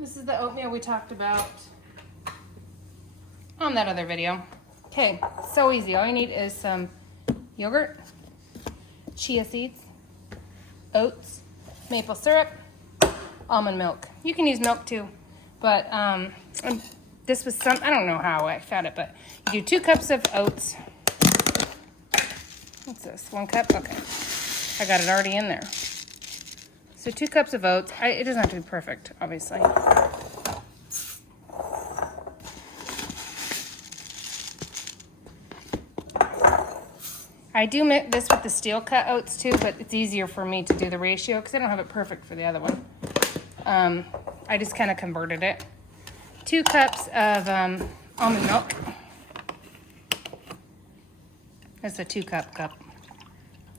This is the oatmeal we talked about on that other video. Okay, so easy. All you need is some yogurt, chia seeds, oats, maple syrup, almond milk. You can use milk too, but this was some, I don't know how I found it, but you do 2 cups of oats. What's this, 1 cup? Okay, I got it already in there. So 2 cups of oats. It doesn't have to be perfect, obviously. I do mix this with the steel cut oats too, but it's easier for me to do the ratio because I don't have it perfect for the other one. I just kind of converted it. 2 cups of almond milk. It's a 2-cup cup.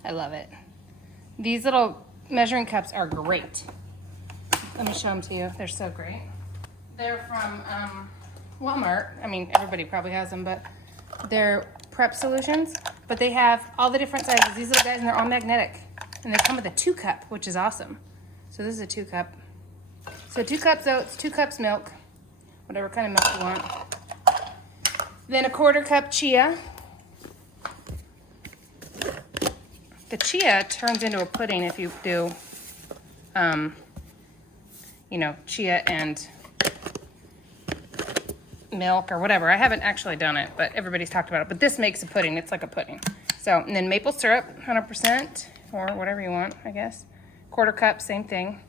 I love it. These little measuring cups are great. Let me show them to you. They're so great. They're from Walmart. I mean, everybody probably has them, but they're prep solutions. But they have all the different sizes. These little guys, and they're all magnetic. And they come with a 2-cup, which is awesome. So this is a 2-cup. So 2 cups oats, 2 cups milk, whatever kind of milk you want. Then a 1/4 cup chia. The chia turns into a pudding if you do, you know, chia and milk or whatever. I haven't actually done it, but everybody's talked about it. But this makes a pudding. It's like a pudding. So, and then maple syrup, 100%, or whatever you want, I guess. 1/4 cup, same thing.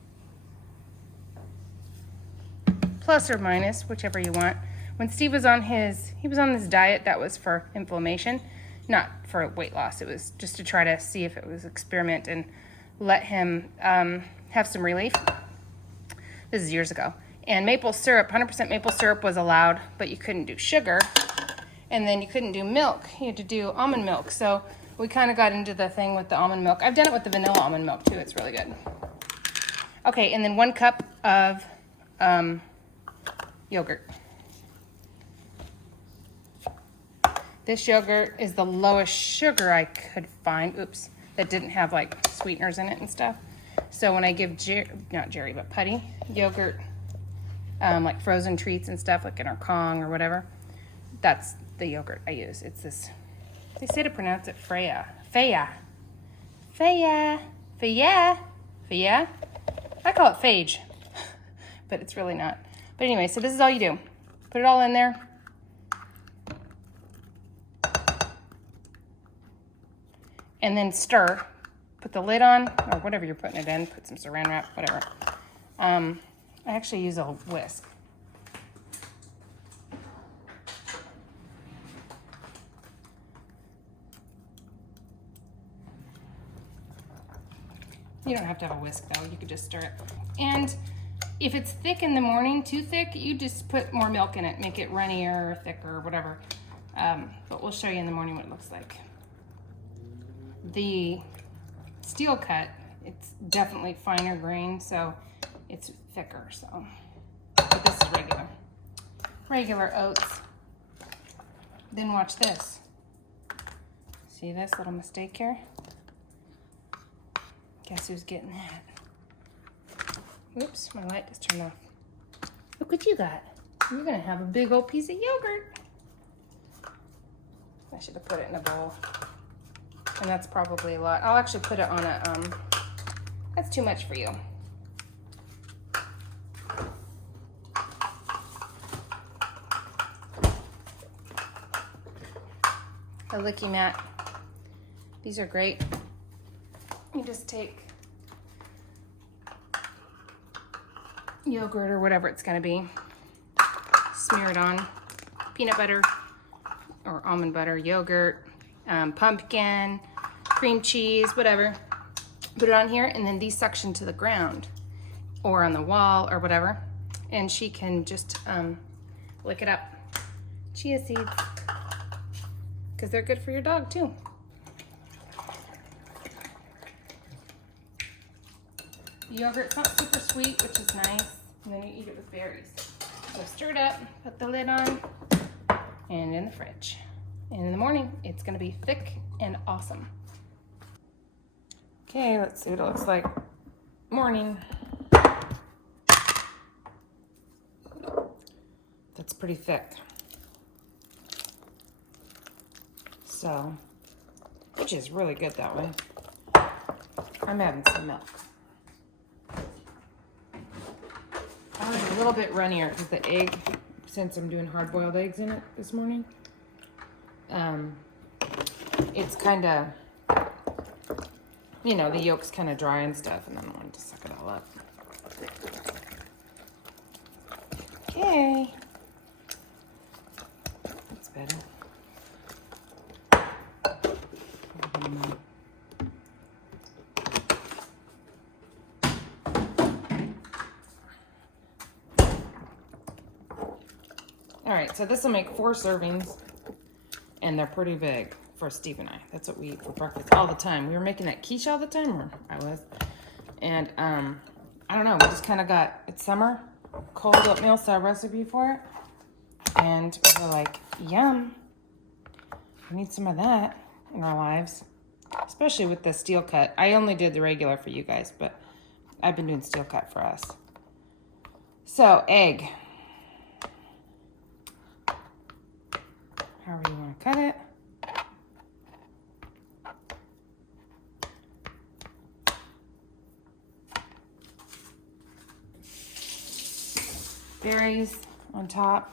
Plus or minus, whichever you want. When Steve was on this diet that was for inflammation, not for weight loss. It was just to try to see if it was experiment and let him have some relief. This is years ago. And maple syrup, 100% maple syrup was allowed, but you couldn't do sugar. And then you couldn't do milk. You had to do almond milk. So we kind of got into the thing with the almond milk. I've done it with the vanilla almond milk too. It's really good. Okay, and then 1 cup of yogurt. This yogurt is the lowest sugar I could find. Oops, that didn't have like sweeteners in it and stuff. So when I give not Jerry, but Putty yogurt, like frozen treats and stuff, like in our Kong or whatever, that's the yogurt I use. It's this, they say to pronounce it Freya. Feya. Feya. Feya. Feya. I call it phage, but it's really not. But anyway, so this is all you do. Put it all in there. And then stir. Put the lid on, or whatever you're putting it in. Put some saran wrap, whatever. I actually use a whisk. You don't have to have a whisk though, you could just stir it. And if it's thick in the morning, too thick, you just put more milk in it, make it runnier or thicker or whatever. But we'll show you in the morning what it looks like. The steel cut, it's definitely finer grain, so it's thicker, so. But this is regular. Regular oats. Then watch this. See this little mistake here? Guess who's getting that? Oops, my light just turned off. Look what you got. You're gonna have a big old piece of yogurt. I should have put it in a bowl. And that's probably a lot. I'll actually put it on a, that's too much for you. A licky mat. These are great. You just take yogurt or whatever it's gonna be, smear it on, peanut butter or almond butter, yogurt, pumpkin, cream cheese, whatever. Put it on here, and then these suction to the ground or on the wall or whatever, and she can just lick it up. Chia seeds, because they're good for your dog too. The yogurt's not super sweet, which is nice, and then you eat it with berries. So stir it up, put the lid on, and in the fridge. And in the morning, it's gonna be thick and awesome. Okay, let's see what it looks like. Morning. It's pretty thick. So, which is really good that way. I'm having some milk. I was a little bit runnier because the egg, since I'm doing hard-boiled eggs in it this morning, it's kind of, you know, the yolk's kind of dry and stuff, and then I wanted to suck it all up. Okay. That's better. All right, so this will make 4 servings, and they're pretty big for Steve and I. That's what we eat for breakfast all the time. We were making that quiche all the time, or I was. And I don't know, we just kind of got, it's summer, cold oatmeal, saw a recipe for it. And we were like, yum. We need some of that in our lives, especially with the steel cut. I only did the regular for you guys, but I've been doing steel cut for us. So, egg. However you want to cut it. Berries on top.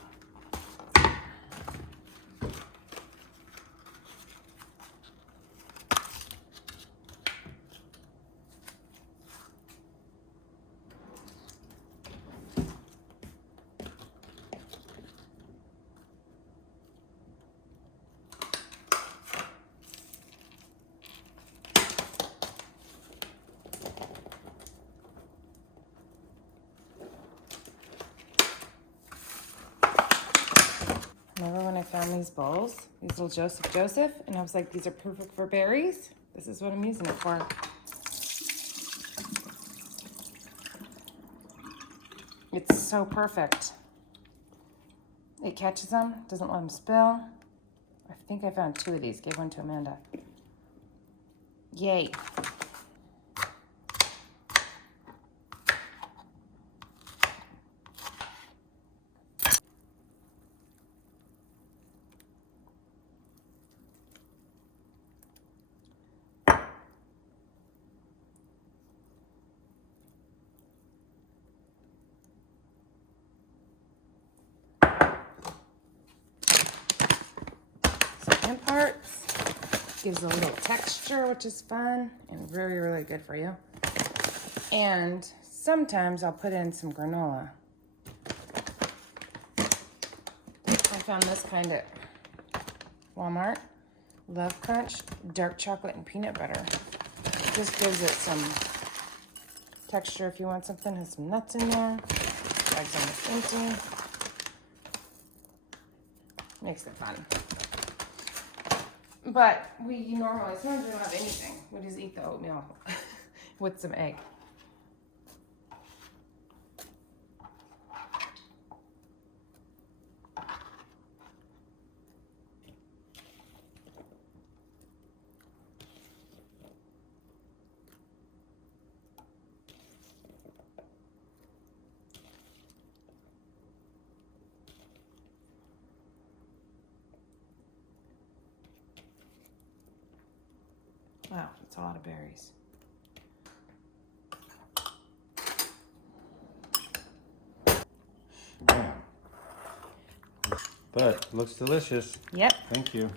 Remember when I found these bowls? These little Joseph, and I was like, these are perfect for berries. This is what I'm using it for. It's so perfect. It catches them, doesn't let them spill. I think I found 2 of these, gave one to Amanda. Yay. Parts gives a little texture, which is fun and really good for you. And sometimes I'll put in some granola. I found this kind at Walmart. Love Crunch, dark chocolate and peanut butter. Just gives it some texture if you want something. Has some nuts in there. Eggs almost empty. Makes it fun. But we normally, sometimes we don't have anything. We just eat the oatmeal with some egg. Wow, that's a lot of berries. Yeah. But it looks delicious. Yep. Thank you.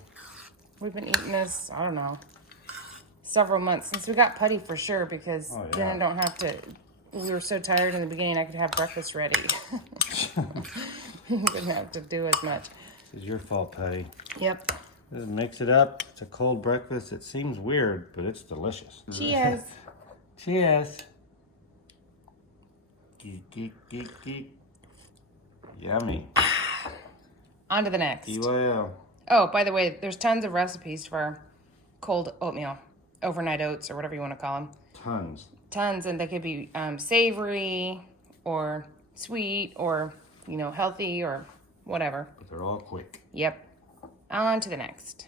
We've been eating this, I don't know, several months since we got putty for sure, because then I don't have to, we were so tired in the beginning I could have breakfast ready. Didn't have to do as much. This is your fault, Patty. Yep. Just mix it up. It's a cold breakfast. It seems weird, but it's delicious. Cheers. Cheers. Geek. Yummy. On to the next. Well. Oh, by the way, there's tons of recipes for cold oatmeal, overnight oats, or whatever you want to call them. Tons, and they could be savory or sweet or, you know, healthy or whatever. But they're all quick. Yep. On to the next.